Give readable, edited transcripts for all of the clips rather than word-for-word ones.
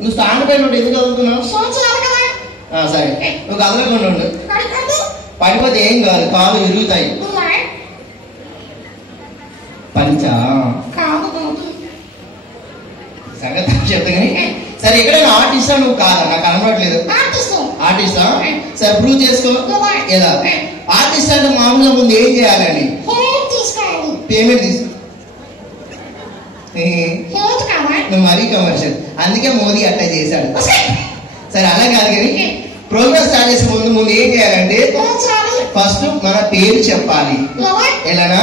నువ్వు స్టాండ్ పైన ఉండు. ఎందుకు చదువుతున్నావు? సరే నువ్వు కదలకుండా ఉండు. పడిపోతే ఏం కాదు, కాలు విరుగుతాయి. పంచా సంగతి చెప్తా కానీ సరే ఎక్కడైనా ఆర్టిస్టా నువ్వు కాదా? నాకు కనబడట్లేదు. ఆర్టిస్టా? సరే ప్రూవ్ చేసుకో. ఎలా ఆర్టిస్ట్ అంటే మామూలుగా ముందు ఏం చేయాలని? పేమెంట్ తీసుకో. నువ్వు మరీ కమర్షియల్, అందుకే మోదీ అట్లా చేశాడు. సరే అలా కాదు కానీ ప్రోగ్రామ్ స్టార్ట్ చేసే ముందు ఏం చేయాలంటే ఫస్ట్ మన పేరు చెప్పాలి. ఎలానా?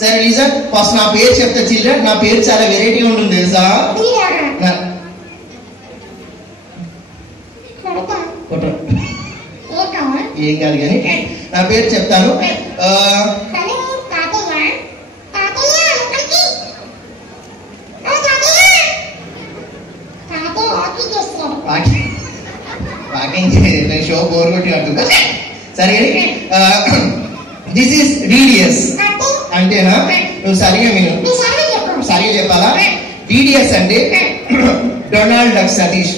సరే రీజన్ ఫస్ట్ నా పేరు చెప్తా చిల్డ్రన్. నా పేరు చాలా వెరైటీగా ఉంటుంది తెలుసా? ఏం కాదు కానీ నా పేరు చెప్తాను. వాకింగ్ షో బోర్ కొట్టి అంటుందా? సరే దిస్ ఈస్ డిడిఎస్ అంటేనా? నువ్వు సరిగా మీరు సరిగా చెప్పాలా? డిడిఎస్ అంటే డొనాల్డ్ డక్ సతీష్.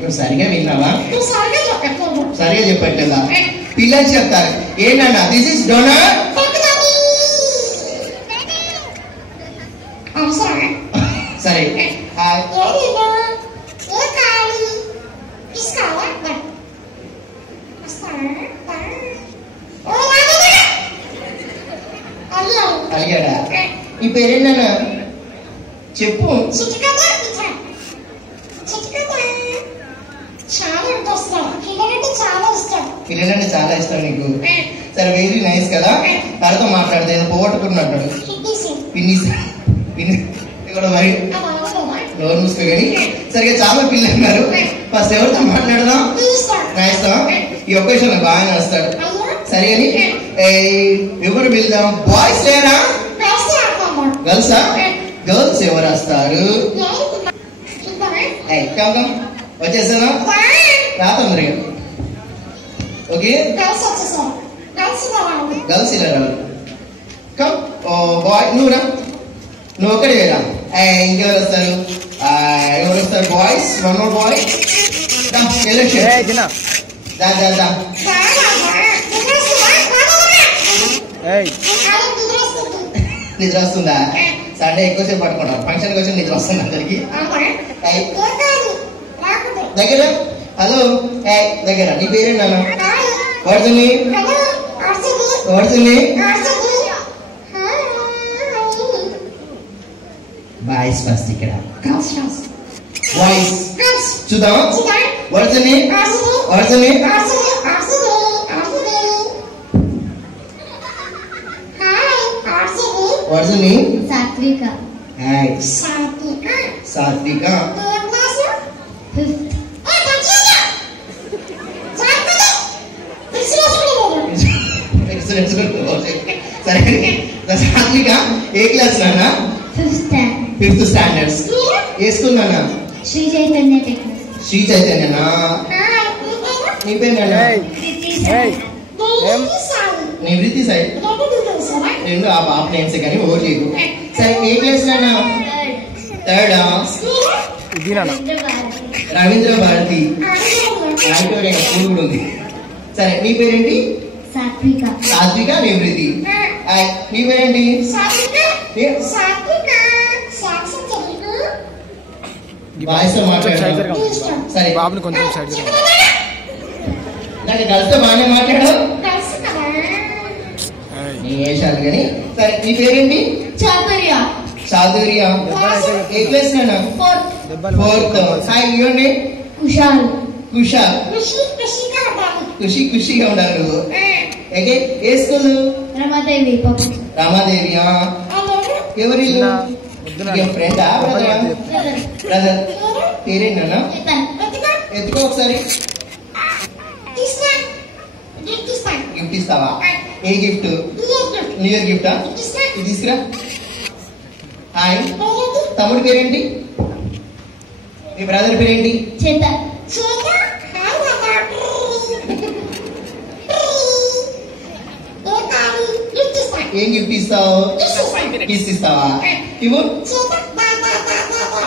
నువ్వు సరిగా విన్నావా? సరిగా చెప్పట్లేదా? పిల్లలు చెప్తారు ఏంటన్నా? This is Donald. సరే అడిగాడా? నీ పేరేంటన్నా చెప్పు. పిల్లలంటే చాలా ఇష్టం నీకు. సరే వెరీ నైస్ కదా. తనతో మాట్లాడితే పోగొట్టుకున్నట్టు పిన్ని కూడా మరి నోరు మూసుకో కానీ. సరిగా చాలా పిల్లలు ఉన్నారు. ఫస్ట్ ఎవరితో మాట్లాడదాం? నైస్తా ఈ ఒకేషన్ బాగానే వస్తాడు. సరే అని ఎవరు వెళ్దాం? బాయ్స్ లేరా? గర్ల్సా? గర్ల్స్ ఎవరు వస్తారు? వచ్చేసానా? రా తొందరగా. ఓకే గర్ల్స్ ఇలా రావు. కమ్ బాయ్ నువ్వు రా. నువ్వు ఒక్కడే వేరా. ఇంకెవరు వస్తారు? ఎవరు వస్తారు? బాయ్స్. One more boy. నిద్ర వస్తుందా? సండే ఎక్కువసేపు పట్టుకుంటారు. ఫంక్షన్కి వచ్చి నిద్ర వస్తుంది అందరికి. దగ్గర హలో దగ్గర. నీ పేరేంటన్నా? వర్ధని. Vardhani boys first. ఇక్కడ బాయ్స్ చూద్దాం. వర్ధని వర్ధని వర్ధని సాత్విక. సాత్విక సరే సాత్విక ఏ క్లాస్ నాన్న? Fifth standards. ఏ స్కూల్ నాన్న? శ్రీ చైతన్య టెక్నిక్. శ్రీ చైతన్యనా? నీ పేరు నాన్న? నివృత్తి సాయి. రెండు ఆ పాప నేమ్స్ కానీ ఓ చేయకు. సరే ఏ క్లాస్ నాన్న? థర్డా? రవీంద్ర భారతి ఆడిటోరియం స్కూల్ కూడా ఉంది. సరే నీ పేరేంటి? సాత్విక. సాత్విక నివృత్తి. నీ పేరేంటి? బాయ్స్ తో మాట్లాడారు. సరే బాబుని కొంచెం సైడ్ నాకు గర్ల్స్ తో బాగానే మాట్లాడావు. నీ వేషాలు కానీ. సరే నీ పేరేంటి? చాతుర్య. చాతుర్య ఏ క్లాస్ నాన్న? ఫోర్త్. హాయ్ ఇవ్వండి. కుషాల్. కుషాల్. ఖుషిగా ఉండాలి నువ్వు. ఏ స్కూల్? రమాదేవి. రమాదేవి. ఎవరి ఫ్రెండా? బ్రదర్ పేరేంటన్నా? ఎత్తుకో ఒకసారి. గిఫ్ట్ ఇస్తావా? ఏ గిఫ్ట్? న్యూ ఇయర్ గిఫ్టా? ఇది తీసుకురా. హాయ్ తమ్ముడి పేరేంటి? మీ బ్రదర్ పేరేంటి? చేతన్. ఏం గిఫ్ట్ ఇస్తావు? కిస్ ఇస్తావా? ఇవ్వు.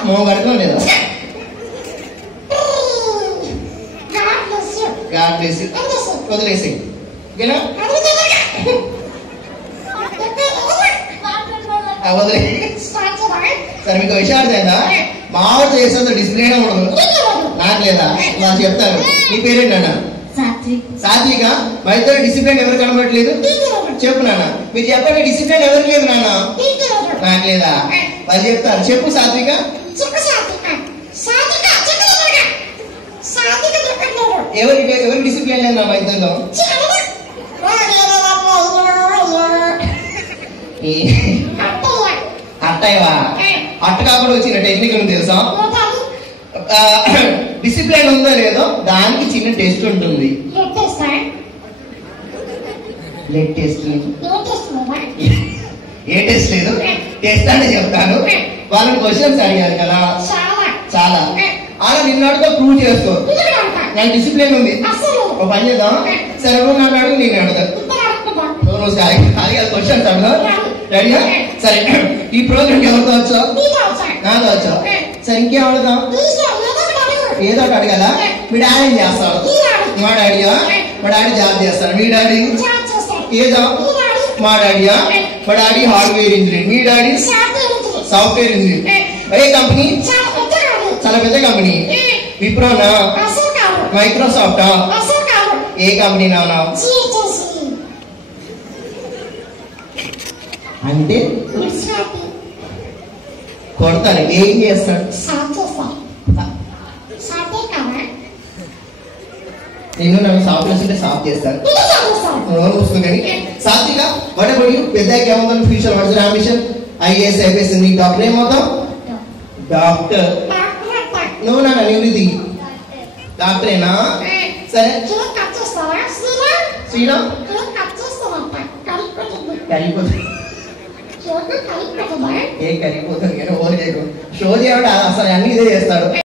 మొహం కడుతున్నా లేదా? God bless you. వదిలేసి ఓకేనా? వదిలే. సరే మీకు విషయం అర్థమైందా? మావాడు చేసేంత డిసిప్లిన్ ఉండదు నాకు లేదా? నాకు చెప్తాను. నీ పేరేంటి నాన్న? సాత్విక. మా ఇద్దరు డిసిప్లిన్ ఎవరు కనబడట్లేదు? చెప్పు నాన్న. మీరు చెప్పండి, డిసిప్లిన్ ఎవరికి లేదు నాన్న? నాకు లేదా? వాళ్ళు చెప్తారు. చెప్పు సాత్విక. ఎవరికి డిసిప్లిన్ లేదు మా ఇద్దరు? అట్టయ్యవా? అట్ట కాకుండా వచ్చిన టెక్నిక్ ఉంది తెలుసా? డిసిప్లిన్ ఉందో లేదో దానికి చిన్న టెస్ట్ ఉంటుంది. Blood test. ఏ టెస్ట్ లేదు, టెస్ట్ అంటే చెప్తాను. వాళ్ళని క్వశ్చన్స్ అడిగారు కదా చాలా. అలా నిన్నడుతో ప్రూవ్ చేసుకో. నాకు డిసిప్లిన్ ఉంది. ఒక పని చేద్దాం. సరే నువ్వు నన్ను అడుగు, నేను అడుగుతాను. క్వశ్చన్స్ అడుగుదా? రెడీగా? సరే ఈ ప్రోగ్రామ్ ఎవరితో వచ్చావు? నాతో వచ్చావు. సరే ఇంకేం అడుగుదాం? ఏదో ఒకటి అడగాలా? మీ డాడీ ఏం చేస్తాడు? మా డాడీయా? మా డాడీ జాబ్ చేస్తాడు. మీ డాడీ ఏ జాబ్? మా డాడీయా? మా డాడీ హార్డ్వేర్ ఇంజనీర్. మీ డాడీ సాఫ్ట్వేర్ ఇంజనీర్. ఏ కంపెనీ? చాలా పెద్ద కంపెనీ. విప్రోనా? మైక్రోసాఫ్టా? ఏ కంపెనీ నానా? అంటే కొడతాను. ఏం చేస్తాడు? నేను నన్ను సాఫ్ చేస్తుంటే సాఫ్ చేస్తాను. కానీ సాత్విక, వాట్ అబౌట్ యు? పెద్దగా ఏమవుతాను future? What's your ambition? IAS, IPS. నీ డాక్టర్ ఏమవుతావు? డాక్టర్. నువ్వు నా నివృత్తి డాక్టరేనా? సరే శ్రీరామ్ కరిగిపోతుంది. ఏ కరిగిపోతుంది కానీ ఓవర్ చేయకు. షో చేయడం అసలు అన్ని ఇదే చేస్తాడు.